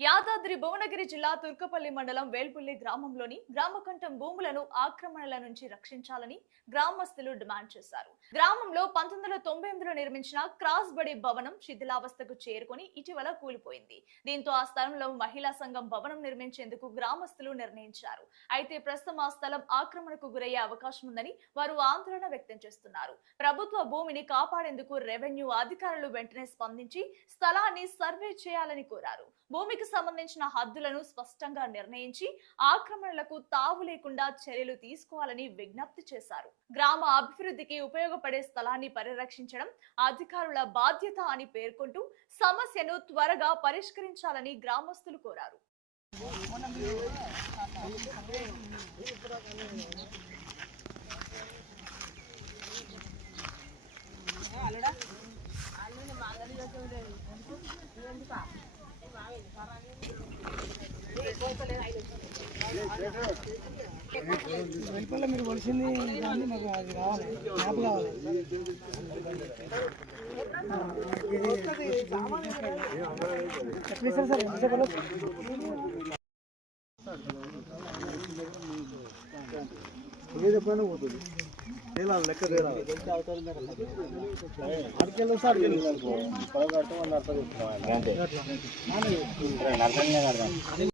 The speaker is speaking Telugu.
యాదాద్రి భువనగిరి జిల్లా తుర్కపల్లి మండలం వేల్పుల్లి గ్రామంలోని గ్రామకంఠం భూములను ఆక్రమణల నుంచి రక్షించాలని గ్రామస్తులు డిమాండ్ చేశారు. గ్రామంలో 1998లో నిర్మించిన క్రాస్ బడి భవనం శిథిలావస్థకు చేరుకొని ఇటీవల కూలిపోయింది. దీంతో ఆ స్థలంలో మహిళా సంఘం భవనం నిర్మించేందుకు గ్రామస్తులు నిర్ణయించారు. అయితే ప్రస్తుతం ఆ స్థలం ఆక్రమణకు గురయ్యే అవకాశం ఉందని వారు ఆందోళన వ్యక్తం చేస్తున్నారు. ప్రభుత్వ భూమిని కాపాడేందుకు రెవెన్యూ అధికారులు వెంటనే స్పందించి స్థలాన్ని సర్వే చేయాలని కోరారు. భూమికి సంబంధించిన హద్దులను స్పష్టంగా నిర్ణయించి ఆక్రమణలకు తావు లేకుండా చర్యలు తీసుకోవాలని విజ్ఞప్తి చేశారు. గ్రామ అభివృద్ధికి ఉపయోగపడే స్థలాన్ని పరిరక్షించడం అధికారుల బాధ్యత అని పేర్కొంటూ సమస్యను త్వరగా పరిష్కరించాలని గ్రామస్తులు కోరారు. వెల్పల్లో మీరు కొలిసింది మాకు అది కావాలి, మ్యాప్ కావాలి. ఎట్లా సార్ ఎంతసేపట్లో పోతుంది లెక్క అడికెళ్ళి సార్ అర్థం